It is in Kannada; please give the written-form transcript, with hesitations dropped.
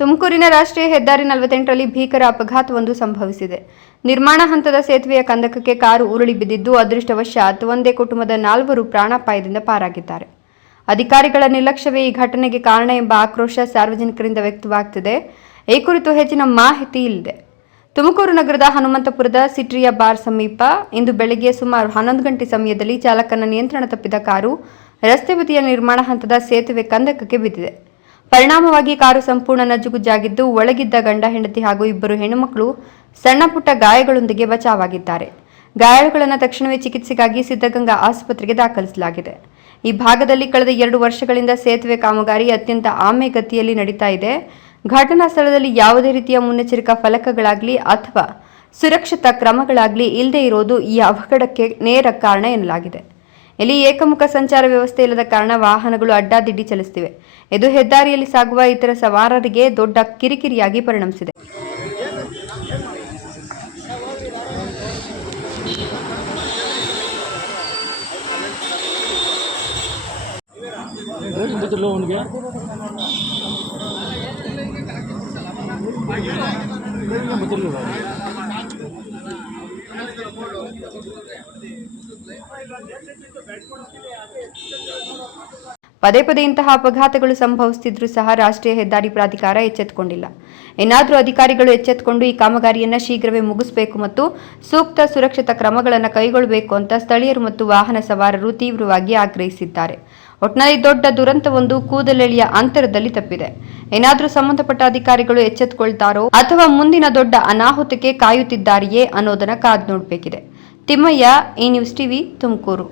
ತುಮಕೂರಿನ ರಾಷ್ಟ್ರೀಯ ಹೆದ್ದಾರಿ 48ರಲ್ಲಿ ಭೀಕರ ಅಪಘಾತವೊಂದು ಸಂಭವಿಸಿದೆ. ನಿರ್ಮಾಣ ಹಂತದ ಸೇತುವೆಯ ಕಂದಕಕ್ಕೆ ಕಾರು ಉರುಳಿ ಬಿದ್ದಿದ್ದು, ಅದೃಷ್ಟವಶಾತ್ ಒಂದೇ ಕುಟುಂಬದ 4 ಪ್ರಾಣಾಪಾಯದಿಂದ ಪಾರಾಗಿದ್ದಾರೆ. ಅಧಿಕಾರಿಗಳ ನಿರ್ಲಕ್ಷ್ಯವೇ ಈ ಘಟನೆಗೆ ಕಾರಣ ಎಂಬ ಆಕ್ರೋಶ ಸಾರ್ವಜನಿಕರಿಂದ ವ್ಯಕ್ತವಾಗುತ್ತಿದೆ. ಈ ಕುರಿತು ಹೆಚ್ಚಿನ ಮಾಹಿತಿ ಇಲ್ಲಿದೆ. ತುಮಕೂರು ನಗರದ ಹನುಮಂತಪುರದ ಸಿಟ್ರಿಯಾ ಬಾರ್ ಸಮೀಪ ಇಂದು ಬೆಳಗ್ಗೆ ಸುಮಾರು 11 ಗಂಟೆ ಸಮಯದಲ್ಲಿ ಚಾಲಕನ ನಿಯಂತ್ರಣ ತಪ್ಪಿದ ಕಾರು ರಸ್ತೆ ಬದಿಯ ನಿರ್ಮಾಣ ಹಂತದ ಸೇತುವೆ ಕಂದಕಕ್ಕೆ ಬಿದ್ದಿದೆ. ಪರಿಣಾಮವಾಗಿ ಕಾರು ಸಂಪೂರ್ಣ ನಜ್ಜುಗುಜ್ಜಾಗಿದ್ದು, ಒಳಗಿದ್ದ ಗಂಡ ಹೆಂಡತಿ ಹಾಗೂ 2 ಹೆಣ್ಣುಮಕ್ಕಳು ಸಣ್ಣಪುಟ್ಟ ಗಾಯಗಳೊಂದಿಗೆ ಬಚಾವಾಗಿದ್ದಾರೆ. ಗಾಯಾಳುಗಳನ್ನು ತಕ್ಷಣವೇ ಚಿಕಿತ್ಸೆಗಾಗಿ ಸಿದ್ಧಗಂಗಾ ಆಸ್ಪತ್ರೆಗೆ ದಾಖಲಿಸಲಾಗಿದೆ. ಈ ಭಾಗದಲ್ಲಿ ಕಳೆದ 2 ವರ್ಷಗಳಿಂದ ಸೇತುವೆ ಕಾಮಗಾರಿ ಅತ್ಯಂತ ಆಮೆಗತಿಯಲ್ಲಿ ನಡೀತಾ ಇದೆ. ಘಟನಾ ಸ್ಥಳದಲ್ಲಿ ಯಾವುದೇ ರೀತಿಯ ಮುನ್ನೆಚ್ಚರಿಕಾ ಫಲಕಗಳಾಗಲಿ ಅಥವಾ ಸುರಕ್ಷತಾ ಕ್ರಮಗಳಾಗಲಿ ಇಲ್ಲದೆ ಇರೋದು ಈ ಅವಘಡಕ್ಕೆ ನೇರ ಕಾರಣ ಎನ್ನಲಾಗಿದೆ. ಇಲ್ಲಿ ಏಕಮುಖ ಸಂಚಾರ ವ್ಯವಸ್ಥೆ ಇಲ್ಲದ ಕಾರಣ ವಾಹನಗಳು ಅಡ್ಡಾದಿಡ್ಡಿ ಚಲಿಸುತ್ತಿವೆ. ಇದು ಹೆದ್ದಾರಿಯಲ್ಲಿ ಸಾಗುವ ಇತರ ಸವಾರರಿಗೆ ದೊಡ್ಡ ಕಿರಿಕಿರಿಯಾಗಿ ಪರಿಣಮಿಸಿದೆ. ಪದೇ ಪದೇ ಇಂತಹ ಅಪಘಾತಗಳು ಸಂಭವಿಸುತ್ತಿದ್ರೂ ಸಹ ರಾಷ್ಟ್ರೀಯ ಹೆದ್ದಾರಿ ಪ್ರಾಧಿಕಾರ ಎಚ್ಚೆತ್ತುಕೊಂಡಿಲ್ಲ. ಏನಾದರೂ ಅಧಿಕಾರಿಗಳು ಎಚ್ಚೆತ್ತುಕೊಂಡು ಈ ಕಾಮಗಾರಿಯನ್ನು ಶೀಘ್ರವೇ ಮುಗಿಸಬೇಕು ಮತ್ತು ಸೂಕ್ತ ಸುರಕ್ಷತಾ ಕ್ರಮಗಳನ್ನು ಕೈಗೊಳ್ಳಬೇಕು ಅಂತ ಸ್ಥಳೀಯರು ಮತ್ತು ವಾಹನ ಸವಾರರು ತೀವ್ರವಾಗಿ ಆಗ್ರಹಿಸಿದ್ದಾರೆ. ಒಟ್ನಲ್ಲಿ ದೊಡ್ಡ ದುರಂತವೊಂದು ಕೂದಲೆಳೆಯ ಅಂತರದಲ್ಲಿ ತಪ್ಪಿದೆ. ಏನಾದರೂ ಸಂಬಂಧಪಟ್ಟ ಅಧಿಕಾರಿಗಳು ಎಚ್ಚೆತ್ತುಕೊಳ್ತಾರೋ ಅಥವಾ ಮುಂದಿನ ದೊಡ್ಡ ಅನಾಹುತಕ್ಕೆ ಕಾಯುತ್ತಿದ್ದಾರೆಯೇ ಅನ್ನೋದನ್ನ ಕಾದು ನೋಡಬೇಕಿದೆ. ತಿಮ್ಮಯ್ಯ, ಈ ನ್ಯೂಸ್ ಟಿವಿ, ತುಮಕೂರು.